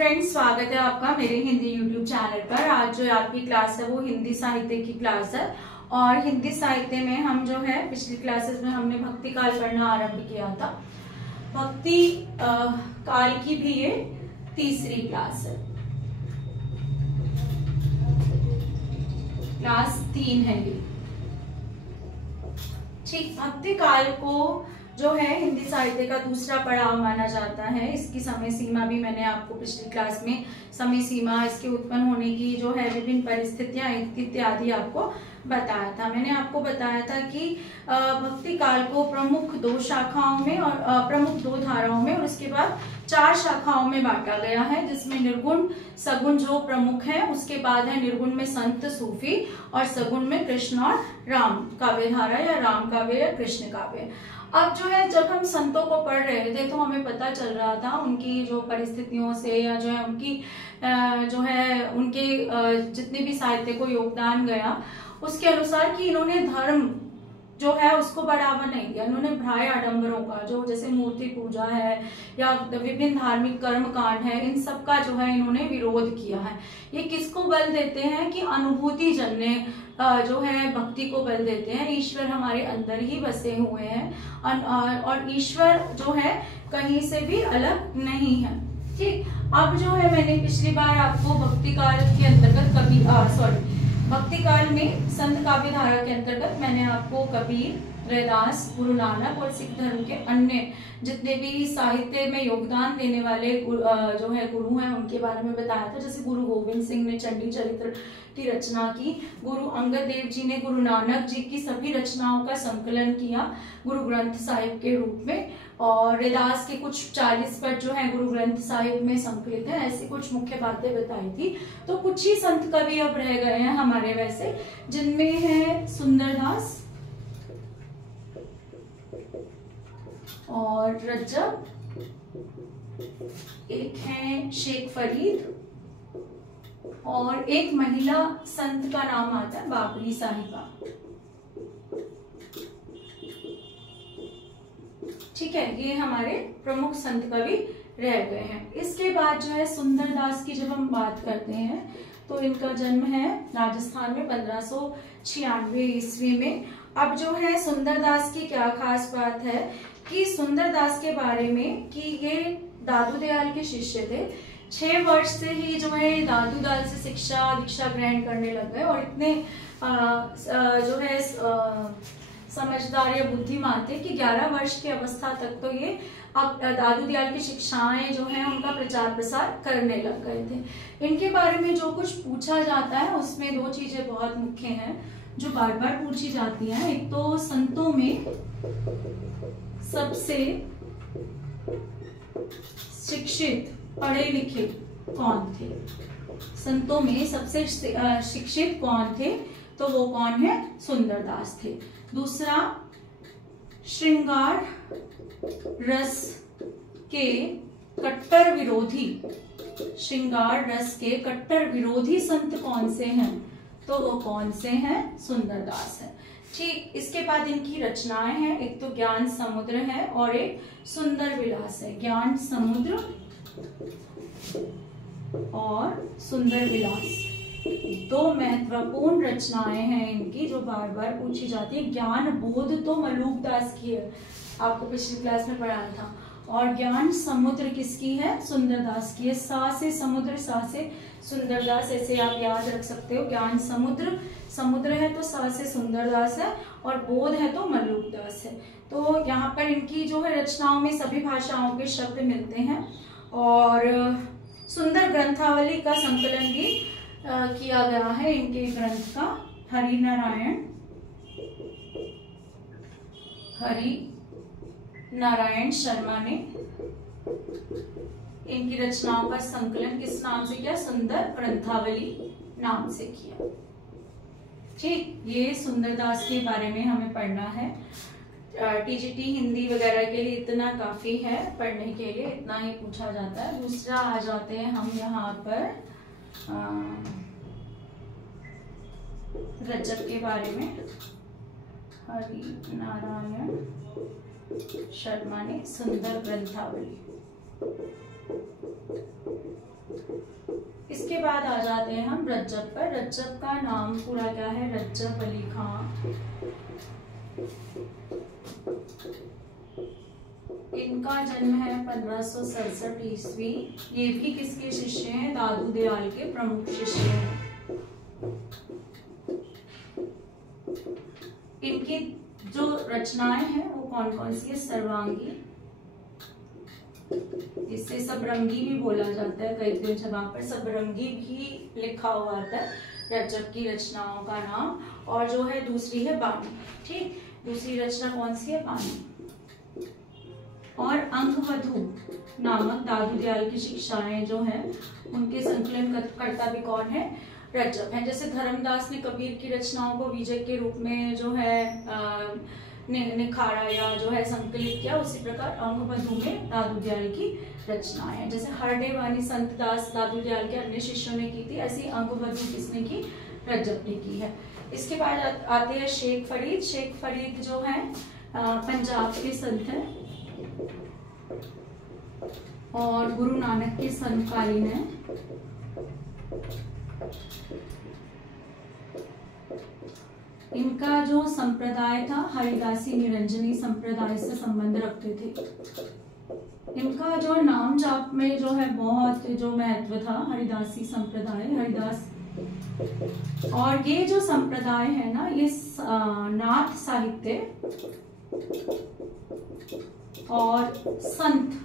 Friends, स्वागत है आपका मेरे हिंदी यूट्यूब चैनल पर। आज जो आपकी क्लास है वो हिंदी साहित्य की क्लास है और हिंदी साहित्य में हम जो है पिछली क्लासेस में हमने भक्ति काल पढ़ना आरंभ किया था। भक्ति काल की भी ये तीसरी क्लास है, क्लास 3 है ये। ठीक, भक्ति काल को जो है हिंदी साहित्य का दूसरा पड़ाव माना जाता है। इसकी समय सीमा भी मैंने आपको पिछली क्लास में समय सीमा, इसके उत्पन्न होने की जो है विभिन्न परिस्थितियां इत्यादि आपको बताया था। मैंने आपको बताया था कि भक्ति काल को प्रमुख 2 शाखाओं में और प्रमुख 2 धाराओं में और उसके बाद 4 शाखाओं में बांटा गया है, जिसमें निर्गुण सगुण जो प्रमुख है, उसके बाद है निर्गुण में संत सूफी और सगुण में कृष्ण और राम काव्य धारा या राम काव्य या कृष्ण काव्य। अब जो है जब हम संतों को पढ़ रहे थे तो हमें पता चल रहा था उनकी जो परिस्थितियों से या जो है उनकी जो है उनके जितने भी साहित्य को योगदान गया उसके अनुसार कि इन्होंने धर्म जो है उसको बढ़ावा नहीं दिया। इन्होंने भ्राय आडंबरों का जो जैसे मूर्ति पूजा है या विभिन्न धार्मिक कर्म कांड है, इन सब का जो है इन्होंने विरोध किया है। ये किसको बल देते हैं कि अनुभूति जन्य जो है भक्ति को बल देते हैं। ईश्वर हमारे अंदर ही बसे हुए हैं और ईश्वर जो है कहीं से भी अलग नहीं है। ठीक, अब जो है मैंने पिछली बार आपको भक्ति काल के अंतर्गत भक्ति काल में संत काव्य धारा के अंतर्गत मैंने आपको कबीर, रैदास, गुरु नानक और सिख धर्म के अन्य जितने भी साहित्य में योगदान देने वाले जो है गुरु हैं उनके बारे में बताया था। जैसे गुरु गोविंद सिंह ने चंडी चरित्र की रचना की, गुरु अंगद देव जी ने गुरु नानक जी की सभी रचनाओं का संकलन किया गुरु ग्रंथ साहिब के रूप में, और रैदास के कुछ 40 पद जो है गुरु ग्रंथ साहिब में संकलित है। ऐसी कुछ मुख्य बातें बताई थी। तो कुछ ही संत कवि अब रह गए हैं हमारे वैसे, जिनमें है सुंदरदास और रज्जब, एक है शेख फरीद और एक महिला संत का नाम आता है बाबरी साहिबा। ठीक है, ये हमारे प्रमुख संत कवि रह गए हैं। इसके बाद जो है सुंदरदास की जब हम बात करते हैं तो इनका जन्म है राजस्थान में 1596 ईस्वी में। अब जो है सुंदरदास की क्या खास बात है कि सुंदरदास के बारे में कि ये दादू दयाल के शिष्य थे। 6 वर्ष से ही जो है दादू दयाल से दीक्षा ग्रहण करने लग गए और इतने जो है समझदार या बुद्धिमान थे कि 11 वर्ष की अवस्था तक तो ये अब दादू दयाल की शिक्षाएं जो है उनका प्रचार प्रसार करने लग गए थे। इनके बारे में जो कुछ पूछा जाता है उसमें 2 चीजें बहुत मुख्य हैं जो बार बार पूछी जाती हैं। एक तो संतों में सबसे शिक्षित पढ़े लिखे कौन थे, संतों में सबसे शिक्षित कौन थे, तो वो कौन है, सुंदरदास थे। दूसरा, श्रृंगार रस के कट्टर विरोधी, श्रृंगार रस के कट्टर विरोधी संत कौन से हैं, तो वो कौन से हैं, सुंदरदास है। ठीक, इसके बाद इनकी रचनाएं हैं, एक तो ज्ञान समुद्र है और एक सुंदर विलास है। ज्ञान समुद्र और सुंदर विलास 2 महत्वपूर्ण रचनाएं हैं इनकी जो बार बार पूछी जाती है। ज्ञान बोध तो मलूकदास की है, आपको पिछली क्लास में पढ़ाया था, और ज्ञान समुद्र किसकी है, सुंदरदास की है। सा से समुद्र, सा से सुंदरदास, ऐसे आप याद रख सकते हो। ज्ञान समुद्र, समुद्र है तो सा से सुंदरदास है और बोध है तो मलूकदास है। तो यहाँ पर इनकी जो है रचनाओं में सभी भाषाओं के शब्द मिलते हैं और सुंदर ग्रंथावली का संकलन भी किया गया है इनके ग्रंथ का। हरि नारायण शर्मा ने इनकी रचनाओं का संकलन किस नाम से किया, सुंदर ग्रंथावली नाम से किया। ठीक, ये सुंदरदास के बारे में हमें पढ़ना है। टीजीटी हिंदी वगैरह के लिए इतना काफी है, पढ़ने के लिए इतना ही पूछा जाता है। दूसरा आ जाते हैं हम यहाँ पर रज्जब के बारे में। हरि नारायण शर्मा ने सुंदर ग्रंथावली इसके बाद आ जाते हैं हम रज्जब पर। रज्जब का नाम पूरा क्या है? रज्जब अली खां। इनका जन्म है 1567 ईस्वी। ये भी किसके शिष्य हैं? दादू दयाल के प्रमुख शिष्य हैं। इनकी जो रचनाएं हैं वो कौन कौन सी है? सर्वांगी, इससे सबरंगी भी बोला जाता है, कई कई जगह पर सबरंगी भी लिखा हुआ आता है रज्जब की रचनाओं का नाम। और जो है दूसरी है बानी। ठीक, दूसरी रचना कौन सी है? बानी। और अंगवधू नामक दादू दयाल की शिक्षाएं जो है उनके संकलन कर्ता भी कौन है? रज्जब है। जैसे धर्मदास ने कबीर की रचनाओं को बीजक के रूप में जो है निखारा या जो है संकलित किया, उसी प्रकार अंगवधू में दादू दयाल की रचनाएं हैं। जैसे हरडे वाणी संत दास दादू दयाल के अन्य शिष्यों ने की थी, ऐसी अंगवधू किसने की? रज्जब ने की है। इसके बाद आते हैं शेख फरीद। शेख फरीद जो है पंजाब के संत हैं और गुरु नानक के समकालीन है। इनका जो संप्रदाय था हरिदासी निरंजनी संप्रदाय से संबंध रखते थे। इनका जो नाम जाप में जो है बहुत जो महत्व था, हरिदासी संप्रदाय, हरिदास। और ये जो संप्रदाय है ना, ये नाथ साहित्य और संत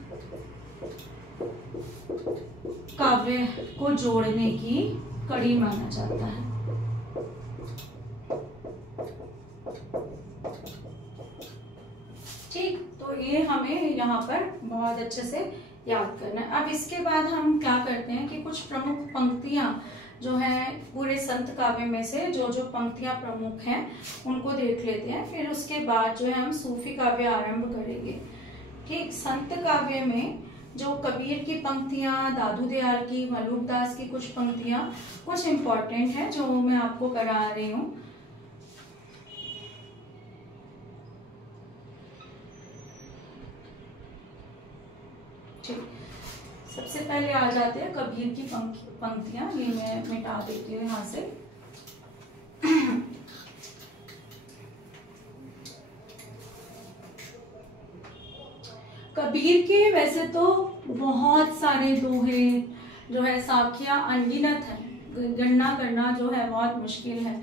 काव्य को जोड़ने की कड़ी माना जाता है। ठीक, तो ये हमें यहाँ पर बहुत अच्छे से याद करना है। अब इसके बाद हम क्या करते हैं कि कुछ प्रमुख पंक्तियां जो है पूरे संत काव्य में से जो जो पंक्तियां प्रमुख हैं उनको देख लेते हैं, फिर उसके बाद जो है हम सूफी काव्य आरंभ करेंगे। ठीक, संत काव्य में जो कबीर की पंक्तियां, दादू दयाल की, मलूकदास की कुछ पंक्तियां कुछ इम्पोर्टेंट है जो मैं आपको करा रही हूँ। ठीक, सबसे पहले आ जाते हैं कबीर की पंक्तियां। ये मैं मिटा देती हूँ यहाँ से। कबीर के वैसे तो बहुत सारे दोहे जो है साखियां अनगिनत है, गणना करना जो है बहुत मुश्किल है,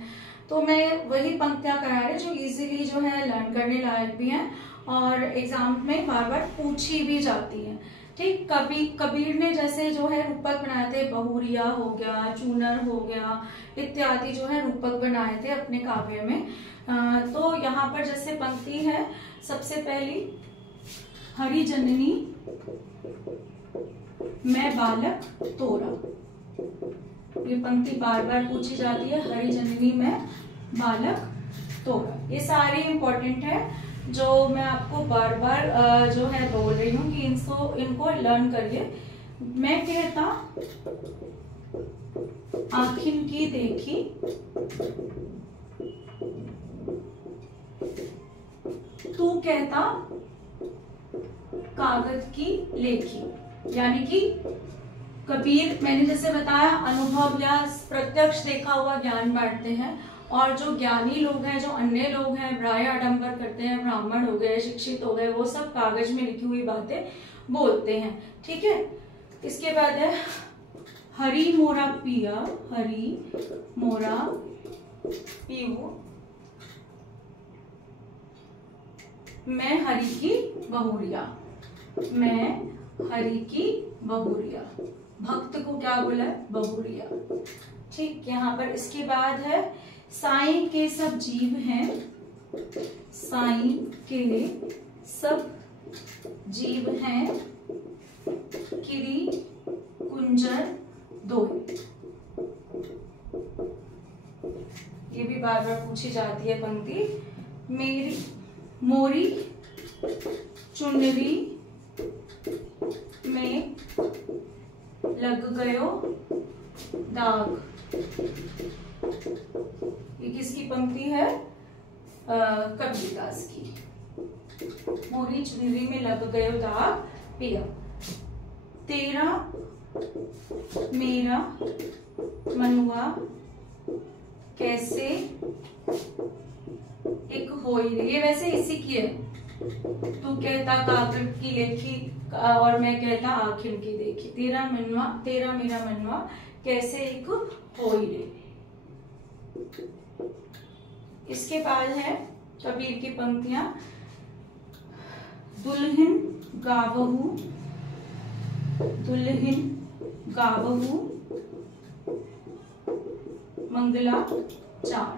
तो मैं वही पंक्तियां करा रही जो इजीली जो है लर्न करने लायक भी हैं और एग्जाम में बार बार पूछी भी जाती है। ठीक, कबीर ने जैसे जो है रूपक बनाए थे, बहुरिया हो गया, चूनर हो गया इत्यादि जो है रूपक बनाए थे अपने काव्य में। तो यहाँ पर जैसे पंक्ति है, सबसे पहली, हरि जननी मैं बालक तोरा। ये पंक्ति बार बार पूछी जाती है, हरि जननी मैं बालक तोरा। ये सारे इंपॉर्टेंट है जो मैं आपको बार बार जो है बोल रही हूँ कि इनको लर्न करिए। मैं कहता आँखिन की देखी, तू कहता कागज की लेखी। यानी कि कबीर, मैंने जैसे बताया, अनुभव या प्रत्यक्ष देखा हुआ ज्ञान बांटते हैं, और जो ज्ञानी लोग हैं, जो अन्य लोग हैं, प्राय आडंबर करते हैं, ब्राह्मण हो गए, शिक्षित हो गए, वो सब कागज में लिखी हुई बातें बोलते हैं। ठीक है, इसके बाद है हरि मोरा पिया, हरि मोरा पियो मैं हरि की बहुरिया, मैं हरि की बहुरिया। भक्त को क्या बोला है? बहुरिया। ठीक, यहाँ पर इसके बाद है साईं के सब जीव हैं, साईं के सब जीव हैं, किरी कुंजर दोहे। ये भी बार बार पूछी जाती है पंक्ति। मेरी मोरी चुनरी में लग गयो दाग। ये किसकी पंक्ति है? कबीरदास की। मोरी चुनरी में लग गयो दाग पिया, तेरा मेरा मनुआ कैसे एक होई रे। ये वैसे इसी की है। तू कहता काकर की लेखी और मैं कहता आखिर की देखी। तेरा मेरा मनुआ कैसे एक होई रे। इसके बाद है कबीर की पंक्तियां। दुल्हन गावहू मंगला चार।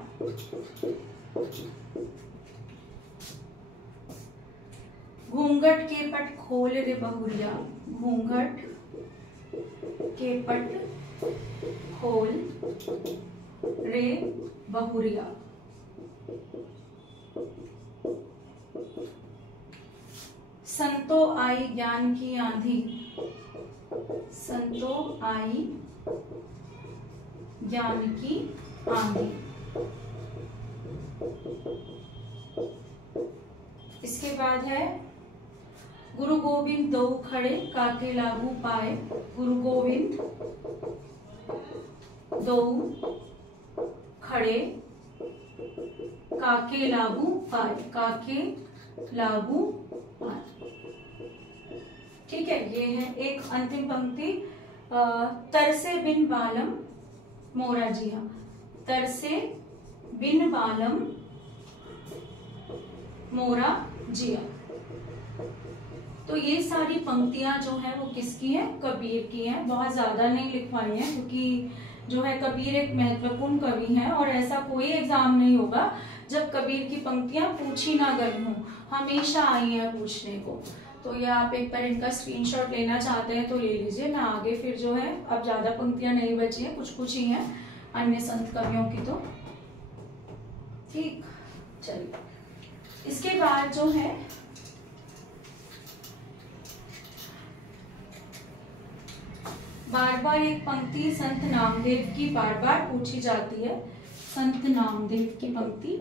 घूंघट के पट खोल रे बहुरिया। घूंघट के पट खोल रे बहुरिया। संतो आई ज्ञान की आंधी। संतो आई ज्ञान की आंधी। इसके बाद है गुरु गोविंद दो खड़े काके लागू पाए। गुरु गोविंद दो खड़े काके लागू पाए। काके लागू पाए। ठीक है, ये है एक अंतिम पंक्ति। तरसे बिन बालम मोरा जिया। तरसे बिन बालम मोरा जिया। तो ये सारी पंक्तियां जो है वो किसकी है? कबीर की है। बहुत ज्यादा नहीं लिखवाई है क्योंकि जो है कबीर एक महत्वपूर्ण कवि है और ऐसा कोई एग्जाम नहीं होगा जब कबीर की पंक्तियां पूछी ना गई हों। हमेशा आई है पूछने को। तो ये आप एक बार इनका स्क्रीनशॉट लेना चाहते हैं तो ले लीजिए। मैं आगे फिर जो है अब ज्यादा पंक्तियां नहीं बची हैं, कुछ ही हैं अन्य संत कवियों की। तो ठीक, चलिए इसके बाद जो है बार बार एक पंक्ति संत नामदेव की बार बार पूछी जाती है। संत नामदेव की पंक्ति।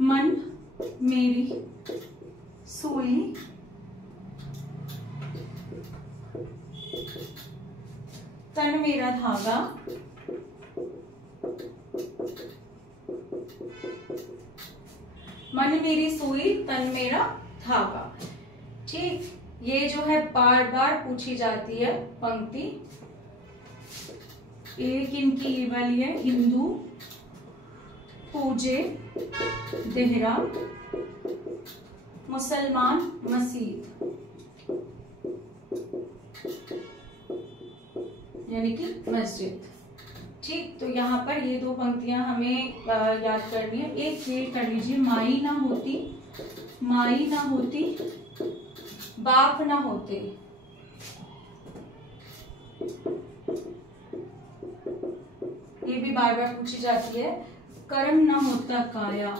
मन मेरी सोई तन मेरा धागा। मन मेरी सोई तन मेरा धागा। ठीक, ये जो है बार बार पूछी जाती है पंक्ति। एक इनकी ये वाली है, हिंदू पूजे देहरा मुसलमान मस्जिद, यानी कि मस्जिद। ठीक, तो यहाँ पर ये दो पंक्तियां हमें याद करनी है। एक ये कर लीजिए, माई ना होती बाप ना होते। ये भी बार बार पूछी जाती है। कर्म ना होता काया।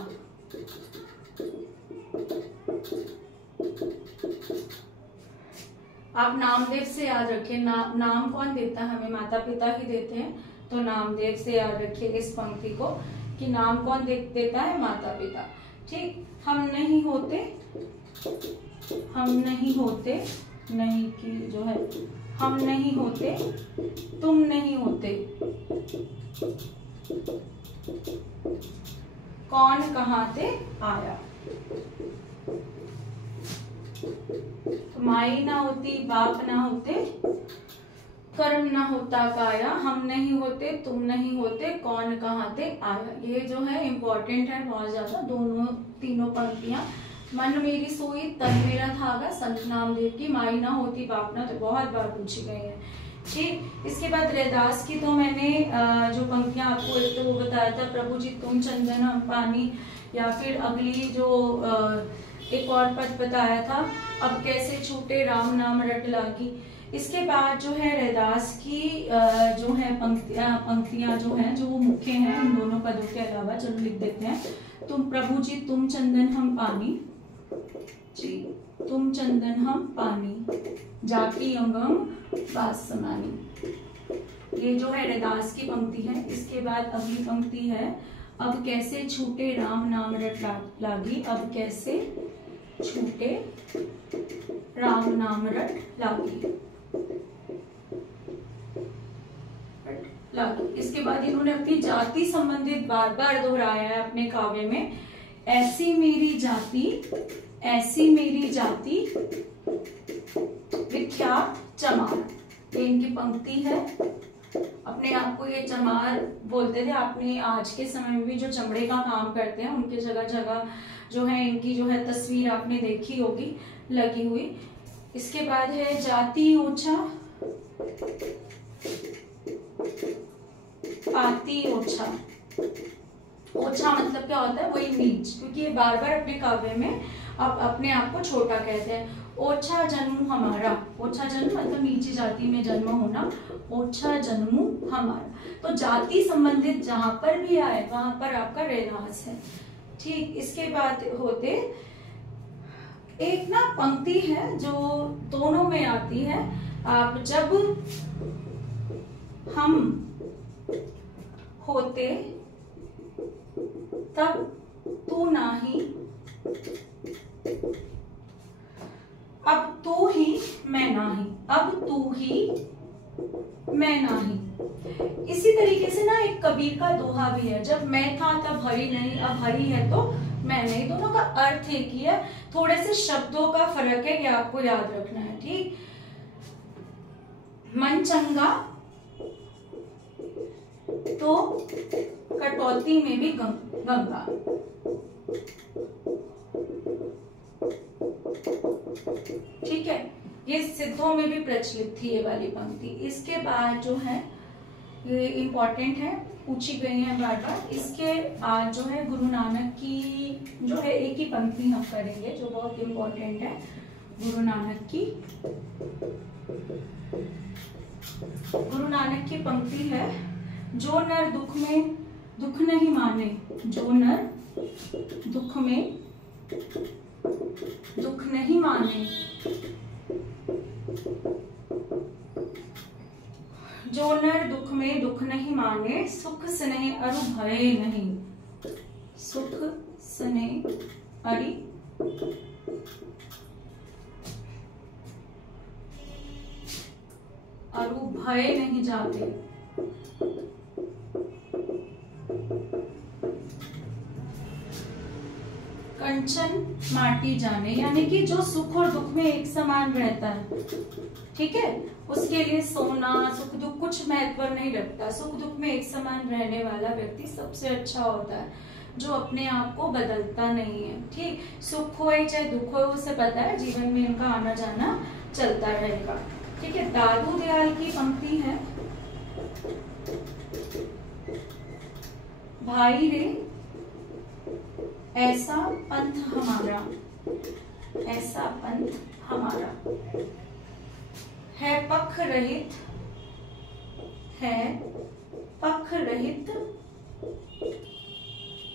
आप नामदेव से याद रखिए। नाम कौन देता है हमें? माता पिता ही देते हैं। तो नामदेव से याद रखिए इस पंक्ति को कि नाम कौन देता है? माता पिता। ठीक, हम नहीं होते नहीं की जो है, हम नहीं होते तुम नहीं होते, कौन कहाँ से आया। माई ना होती बाप ना होते, कर्म ना होता काया, हम नहीं होते तुम नहीं होते, कौन कहाँ से आया। ये जो है इम्पोर्टेंट है बहुत ज्यादा, दोनों तीनों पंक्तियां। मन मेरी सोई तन मेरा धागा, संत नामदेव की। माई ना होती बाप ना, तो बहुत बार पूछी गई है। ठीक, इसके बाद रैदास की तो मैंने जो पंक्तियां आपको एक तो वो बताया था, प्रभु जी तुम चंदन हम पानी, या फिर अगली जो एक और पद बताया था, अब कैसे छूटे राम नाम रट लागी। इसके बाद जो है रैदास की जो है पंक्तियां जो हैं, जो वो मुख्य हैं इन दोनों पदों के अलावा, चलो लिख देते हैं। तुम प्रभु जी तुम चंदन हम पानी जी, तुम चंदन हम पानी, जाति अंगम बास समानी। ये जो है रैदास की पंक्ति है। इसके बाद अगली पंक्ति है, अब कैसे छूटे राम नाम रट लागी। अब कैसे छूटे राम नाम रट लागी। इसके बाद इन्होंने अपनी जाति संबंधित बार बार दोहराया है अपने काव्य में। ऐसी मेरी जाति, ऐसी मेरी जाति विख्यात चमार, ये इनकी पंक्ति है। अपने आप को ये चमार बोलते थे। आपने आज के समय में भी जो चमड़े का काम करते हैं उनके जगह जगह जो है इनकी जो है तस्वीर आपने देखी होगी लगी हुई। इसके बाद है जाति ओछा पाती ओछा। ओछा मतलब क्या होता है, वही नीच, क्योंकि ये बार बार अपने काव्य में आप अपने आप को छोटा कहते हैं। ओछा जन्म हमारा, ओछा जन्म मतलब नीची जाति में जन्म होना, ओछा जन्म हमारा। तो जाति संबंधित जहां पर भी आए वहां पर आपका रेदास है। ठीक, इसके बाद होते एक ना पंक्ति है जो दोनों में आती है। आप जब हम होते तब तू नाही, अब तू ही मैं नाही, अब तू ही मैं नाही। इसी तरीके से ना एक कबीर का दोहा भी है, जब मैं था तब हरि नहीं, अब हरि है तो मैं नहीं। दोनों का अर्थ एक ही है, थोड़े से शब्दों का फर्क है, ये आपको याद रखना है। ठीक, मन चंगा तो कटौती में भी गंगा। ठीक है, ये सिद्धों में भी प्रचलित थी ये वाली पंक्ति। इसके बाद जो है ये इम्पोर्टेंट है, पूछी गई है बार बार। इसके बाद जो है गुरु नानक की जो है एक ही पंक्ति हम करेंगे जो बहुत इम्पोर्टेंट है। गुरु नानक की पंक्ति है, जो नर दुख में दुख नहीं माने, जो नर दुख में दुख नहीं माने, जो नर दुख में दुख नहीं माने, सुख स्नेह अरु भय नहीं, सुख स्नेह अरि अरु भय नहीं जाते। कंचन माटी जाने, यानी कि जो सुख और दुख में एक समान रहता है, ठीक है, उसके लिए सोना सुख दुख कुछ महत्व नहीं रखता। सुख दुख में एक समान रहने वाला व्यक्ति सबसे अच्छा होता है, जो अपने आप को बदलता नहीं है। ठीक, सुख हो चाहे दुख हो, उसे पता है जीवन में इनका आना जाना चलता रहेगा। ठीक है, दादू दयाल की पंक्ति है, भाई रे ऐसा पंथ हमारा, ऐसा पंथ हमारा, है पक्ष रहित, है पक्ष रहित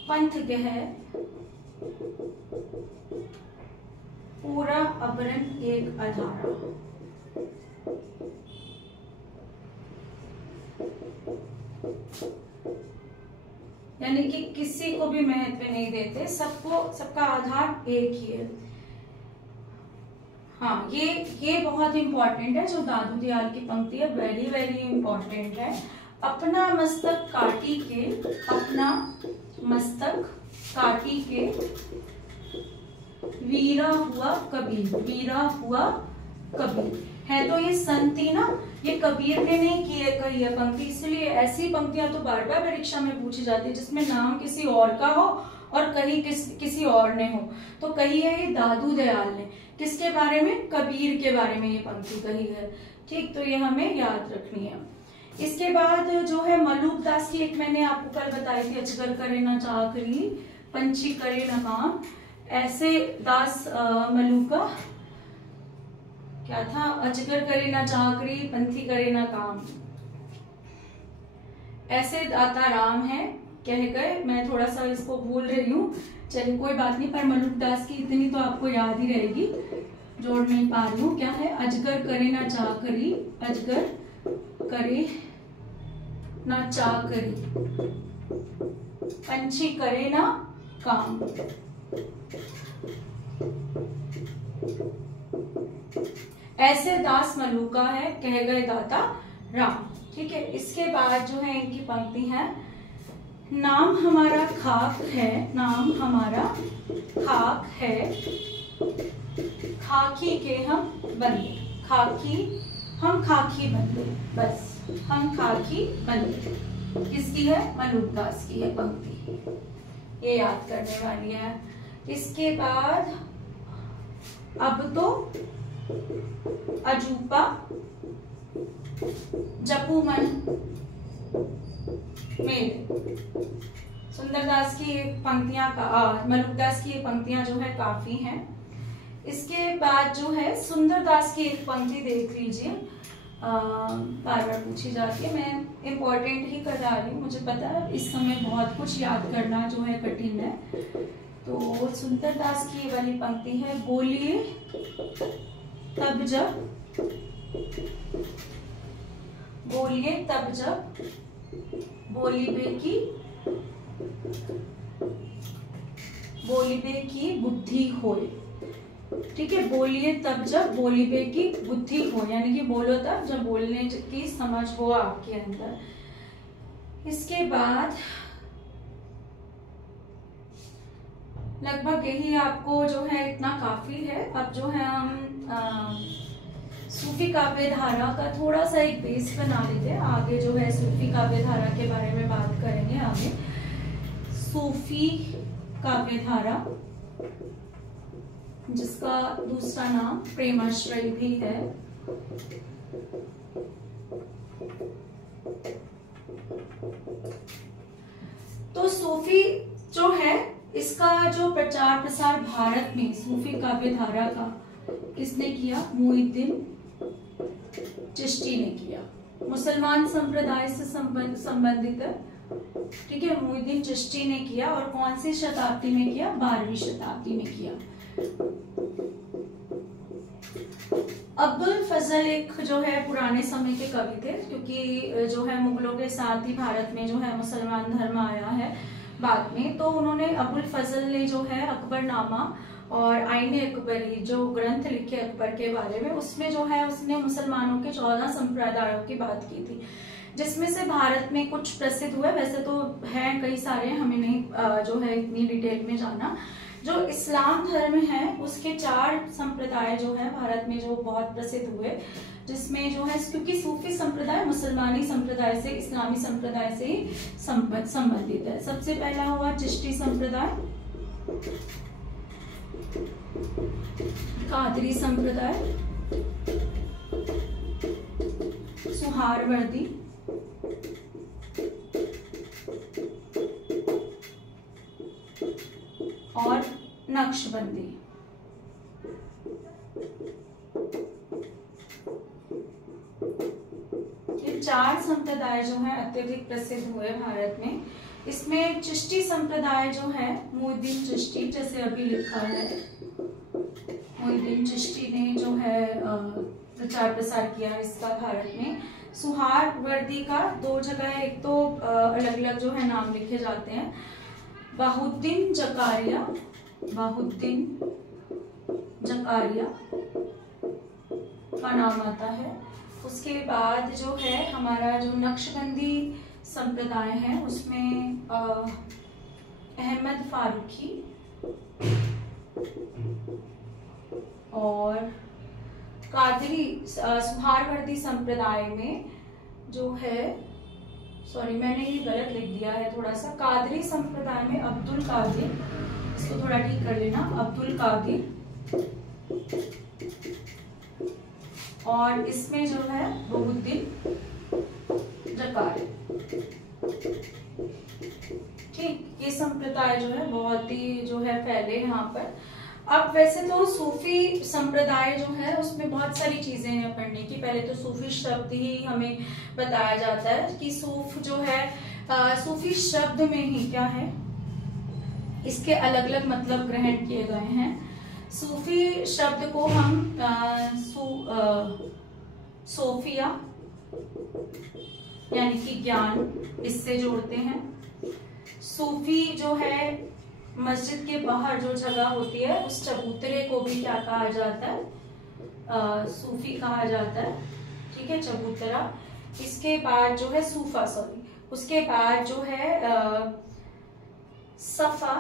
पंथ गह, पूरा अबरन एक अधारा। यानी कि किसी को भी महत्व नहीं देते, सबको सबका आधार एक ही है। हाँ, ये बहुत इंपॉर्टेंट है जो दादू दयाल की पंक्ति है, वेरी वेरी इंपॉर्टेंट है। अपना मस्तक काटी के, अपना मस्तक काटी के वीरा हुआ कबीर, वीरा हुआ कबीर। है तो ये संत ही ना, ये कबीर ने नहीं किए कही है पंक्ति, इसलिए ऐसी पंक्तियां तो बार बार परीक्षा में पूछी जाती है जिसमें नाम किसी और का हो और कहीं किसी और ने हो। तो कही है ये दादू दयाल ने, किसके बारे में, कबीर के बारे में ये पंक्ति कही है। ठीक, तो ये हमें याद रखनी है। इसके बाद जो है मलूकदास की एक मैंने आपको कल बताई थी, अजगर करे ना चाकरी पंछी करे ना काम। ऐसे दास मलूका क्या था, अजगर करे ना चाकरी पंछी करे ना काम, ऐसे दाता राम है कह गए। मैं थोड़ा सा इसको भूल रही हूँ, चलिए कोई बात नहीं, पर मलूकदास की इतनी तो आपको याद ही रहेगी, जोड़ नहीं पा रही हूँ। क्या है, अजगर करे ना चाकरी, अजगर करे ना चाकरी पंछी करे ना काम। ऐसे दास मलूका है कह गए दाता राम। ठीक है, इसके बाद जो है इनकी पंक्ति है, नाम हमारा खाक है, नाम हमारा खाक है, खाकी के हम बंदे, खाकी हम खाकी बंदे, बस हम खाकी बंदे। किसकी है? मलूकदास की है पंक्ति, ये याद करने वाली है। इसके बाद अब तो अजूपा जपू मन मेरे। सुंदरदास की पंक्तियां मलूकदास की पंक्तियां जो है काफी हैं। इसके बाद जो है सुंदरदास की एक पंक्ति देख लीजिए, बार बार पूछी जाती है, मैं इम्पोर्टेंट ही करा रही हूँ, मुझे पता है इस समय बहुत कुछ याद करना जो है कठिन है। तो सुंदरदास की ये वाली पंक्ति है, बोलिए तब जब, बोलिए तब जब बोलिबे की बुद्धि होए। ठीक है, बोलिए तब जब बोलिबे की बुद्धि हो, यानी कि बोलो तब जब बोलने की समझ हो आपके अंदर। इसके बाद लगभग यही आपको जो है इतना काफी है। अब जो है हम सूफी काव्य धारा का थोड़ा सा एक बेस बना लेते हैं, आगे जो है सूफी काव्य धारा के बारे में बात करेंगे आगे। सूफी काव्य धारा, जिसका दूसरा नाम प्रेमाश्रय भी है। तो सूफी जो है, इसका जो प्रचार प्रसार भारत में सूफी काव्य धारा का किसने किया? मुइनुद्दीन चिश्ती ने किया, मुसलमान संप्रदाय से संबंधित है। ठीक है, मुइनुद्दीन चिश्ती ने किया, और कौन सी शताब्दी में किया? 12वीं शताब्दी में किया। अब्दुल फजल एक जो है पुराने समय के कवि थे, क्योंकि जो है मुगलों के साथ ही भारत में जो है मुसलमान धर्म आया है बाद में। तो उन्होंने, अब्दुल फजल ने जो है अकबरनामा और आईने अकबरी जो ग्रंथ लिखे अकबर के बारे में, उसमें जो है उसने मुसलमानों के 14 संप्रदायों की बात की थी, जिसमें से भारत में कुछ प्रसिद्ध हुए, वैसे तो हैं कई सारे, हमें नहीं जो है इतनी डिटेल में जाना। जो इस्लाम धर्म है उसके 4 संप्रदाय जो है भारत में जो बहुत प्रसिद्ध हुए, जिसमें जो है, क्योंकि सूफी संप्रदाय मुसलमानी संप्रदाय से, इस्लामी संप्रदाय से ही संबंधित है। सबसे पहला हुआ चिश्ती संप्रदाय, कादरी संप्रदाय, सुहारवर्दी, और नक्शबंदी। ये 4 संप्रदाय जो है अत्यधिक प्रसिद्ध हुए भारत में। इसमें चिश्ती संप्रदाय जो है, मुइनुद्दीन चिश्ती, जैसे अभी लिखा है, मुइनुद्दीन चिश्ती ने जो है प्रचार प्रसार किया इसका भारत में। सुहारवर्दी का 2 जगह है, एक तो अलग अलग जो है नाम लिखे जाते हैं, बाहुद्दीन जकारिया, बाहुद्दीन जकारिया का नाम आता है। उसके बाद जो है हमारा जो नक्शबंदी संप्रदाय है, उसमें अहमद फारूकी और कादरी, सुहारवर्दी संप्रदाय में जो है, सॉरी मैंने ये गलत लिख दिया है थोड़ा सा, कादरी संप्रदाय में अब्दुल कादिर, इसको थोड़ा ठीक कर लेना, अब्दुल कादिर, और इसमें जो है बहुद्दीन जकारिया। ठीक, ये संप्रदाय जो है बहुत ही जो है फैले यहाँ पर। अब वैसे तो सूफी संप्रदाय जो है उसमें बहुत सारी चीजें हैं पढ़ने की। पहले तो सूफी शब्द ही हमें बताया जाता है कि सूफ जो है, सूफी शब्द में ही क्या है, इसके अलग अलग मतलब ग्रहण किए गए हैं। सूफी शब्द को हम सोफिया यानी कि ज्ञान, इससे जोड़ते हैं। सूफी जो है मस्जिद के बाहर जो जगह होती है उस चबूतरे को भी क्या कहा जाता है, सूफी कहा जाता है। ठीक है, चबूतरा। इसके बाद जो है सूफा, सॉरी, उसके बाद जो है सफा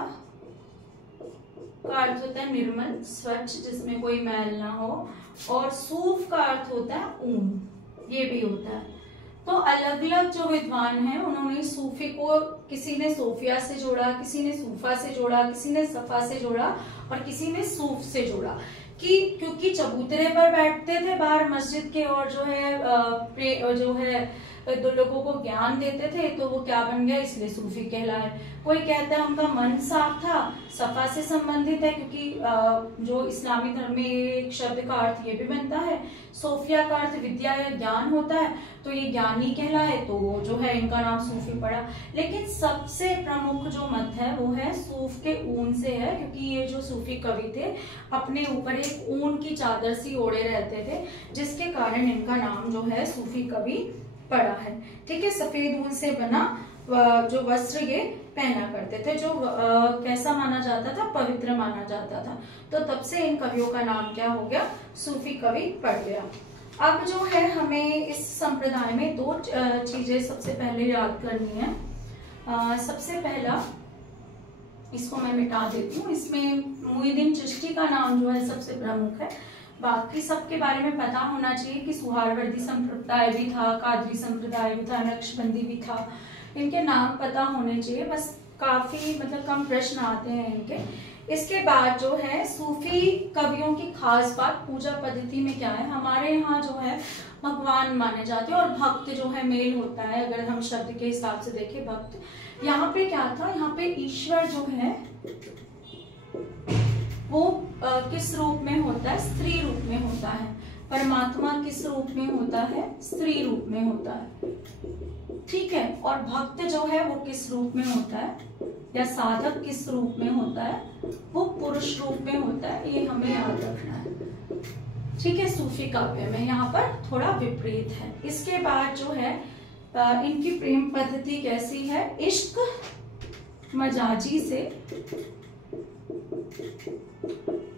का अर्थ होता है निर्मल, स्वच्छ, जिसमें कोई मैल ना हो। और सूफ का अर्थ होता है ऊन, ये भी होता है। तो अलग अलग जो विद्वान हैं उन्होंने सूफी को, किसी ने सोफिया से जोड़ा, किसी ने सूफा से जोड़ा, किसी ने सफा से जोड़ा और किसी ने सूफ से जोड़ा, कि क्योंकि चबूतरे पर बैठते थे बाहर मस्जिद के और जो है दो लोगों को ज्ञान देते थे, तो वो क्या बन गया, इसलिए सूफी कहलाए। कोई कहता है उनका मन साफ था, सफा से संबंधित है, क्योंकि जो इस्लामी धर्म में एक शब्द का अर्थ ये भी बनता है, सोफिया का अर्थ विद्या या ज्ञान होता है, तो ये ज्ञानी कहलाए, तो वो जो है इनका नाम सूफी पड़ा। लेकिन सबसे प्रमुख जो मत है वो है सूफ के ऊन से है, क्योंकि ये जो सूफी कवि थे अपने ऊपर एक ऊन की चादर सी ओढ़े रहते थे, जिसके कारण इनका नाम जो है सूफी कवि पड़ा है। ठीक है, सफेद ऊन से बना जो वस्त्र ये पहना करते थे, जो कैसा माना जाता था, पवित्र माना जाता था। तो तब से इन कवियों का नाम क्या हो गया, सूफी कवि पड़ गया। अब जो है हमें इस संप्रदाय में दो चीजें सबसे पहले याद करनी है। सबसे पहला, इसको मैं मिटा देती हूँ, इसमें मुईनुद्दीन चिश्ती का नाम जो है सबसे प्रमुख है। बाकी सबके बारे में पता होना चाहिए कि सुहारवर्दी संप्रदाय भी था, कादरी संप्रदाय भी था, नक्शबंदी भी था, इनके नाम पता होने चाहिए। बस काफी मतलब कम प्रश्न आते हैं इनके। इसके बाद जो है सूफी कवियों की खास बात पूजा पद्धति में क्या है। हमारे यहाँ जो है भगवान माने जाते हैं और भक्त जो है मेल होता है, अगर हम शब्द के हिसाब से देखें भक्त। यहाँ पे क्या था, यहाँ पे ईश्वर जो है वो किस रूप में होता है, स्त्री रूप में होता है। परमात्मा किस रूप में होता है, स्त्री रूप में होता है। ठीक है, और भक्त जो है वो किस रूप में होता है, या साधक किस रूप में होता है, वो पुरुष रूप में होता है। ये हमें याद रखना है। ठीक है, सूफी काव्य में यहाँ पर थोड़ा विपरीत है। इसके बाद जो है इनकी प्रेम पद्धति कैसी है, इश्क मजाजी से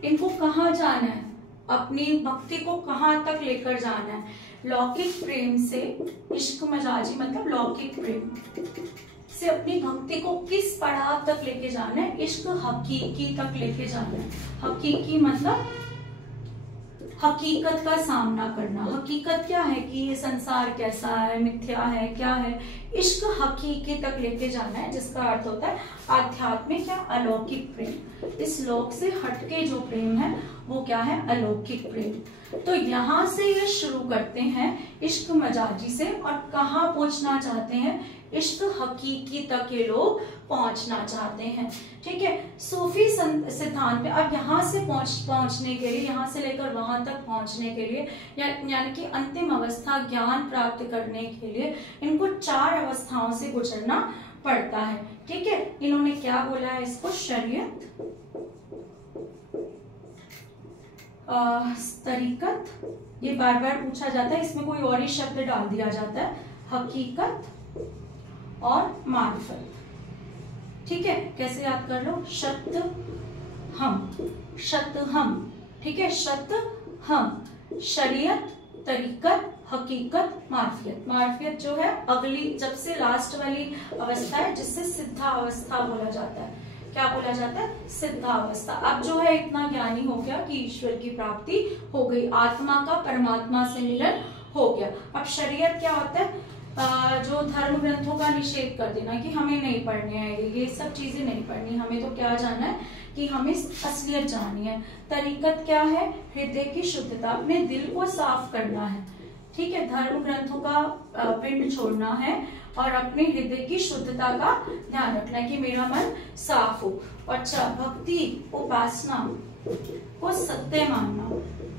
इनको कहाँ जाना है, अपनी भक्ति को कहाँ तक लेकर जाना है। लौकिक प्रेम से, इश्क मजाजी मतलब लौकिक प्रेम से अपनी भक्ति को किस पड़ाव तक लेके जाना है, इश्क हकीकी तक लेके जाना है। हकीकी मतलब हकीकत का सामना करना। हकीकत क्या है कि ये संसार कैसा है, मिथ्या है, क्या है। इश्क हकीकी तक लेके जाना है, जिसका अर्थ होता है आध्यात्मिक या अलौकिक प्रेम। इस लोक से हटके जो प्रेम है वो क्या है, अलौकिक प्रेम। तो यहाँ से ये शुरू करते हैं इश्क मजाजी से, और कहाँ पहुंचना चाहते हैं, इश्क हकीकी तक ये लोग पहुंचना चाहते हैं। ठीक है, सूफी सिद्धांत पे अब यहाँ से पहुंचने के लिए, यहाँ से लेकर वहां तक पहुंचने के लिए, यानी कि अंतिम अवस्था ज्ञान प्राप्त करने के लिए इनको 4 अवस्थाओं से गुजरना पड़ता है। ठीक है, इन्होंने क्या बोला है इसको, शरीयत, तरीकत, ये बार बार पूछा जाता है, इसमें कोई और ही शब्द डाल दिया जाता है, हकीकत और मार्फत। ठीक है, कैसे याद कर लो, शत हम। ठीक है, शत हम, शरीयत, तरीकत, हकीकत, मार्फियत। मार्फियत जो है अगली, जब से लास्ट वाली अवस्था है, जिससे सिद्धा अवस्था बोला जाता है। क्या बोला जाता है, सिद्धा अवस्था। अब जो है इतना ज्ञानी हो गया कि ईश्वर की प्राप्ति हो गई, आत्मा का परमात्मा से मिलन हो गया। अब शरीयत क्या होता है, जो धर्म ग्रंथों का निषेध कर देना कि हमें नहीं पढ़ने आएंगे, ये सब चीजें नहीं पढ़नी, हमें तो क्या जानना है कि हमें असलियत जाननी है। तरीकत क्या है, हृदय की शुद्धता, अपने दिल को साफ करना है। ठीक है, धर्म ग्रंथों का पिंड छोड़ना है और अपने हृदय की शुद्धता का ध्यान रखना है कि मेरा मन साफ हो। अच्छा, भक्ति उपासना को सत्य मानना,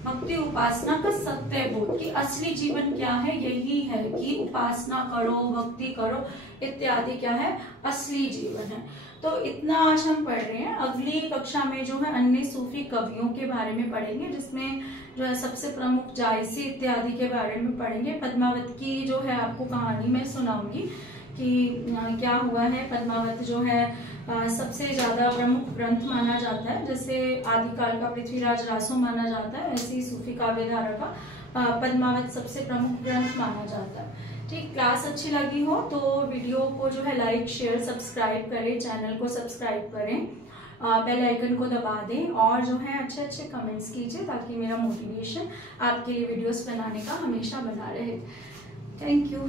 भक्ति उपासना का सत्य बोध कि असली जीवन क्या है, यही है कि उपासना करो, भक्ति करो इत्यादि क्या है, असली जीवन है। तो इतना आज हम पढ़ रहे हैं। अगली कक्षा में जो है अन्य सूफी कवियों के बारे में पढ़ेंगे, जिसमें जो है सबसे प्रमुख जायसी इत्यादि के बारे में पढ़ेंगे। पद्मावत की जो है आपको कहानी मैं सुनाऊंगी कि क्या हुआ है। पद्मावत जो है सबसे ज्यादा प्रमुख ग्रंथ माना जाता है। जैसे आदिकाल का पृथ्वीराज रासो माना जाता है, ऐसे ही सूफी काव्यधारा का पद्मावत सबसे प्रमुख ग्रंथ माना जाता है। ठीक, क्लास अच्छी लगी हो तो वीडियो को जो है लाइक शेयर सब्सक्राइब करें, चैनल को सब्सक्राइब करें, बेल आइकन को दबा दें और जो है अच्छे अच्छे कमेंट्स कीजिए ताकि मेरा मोटिवेशन आपके लिए वीडियोस बनाने का हमेशा बना रहे। Thank you.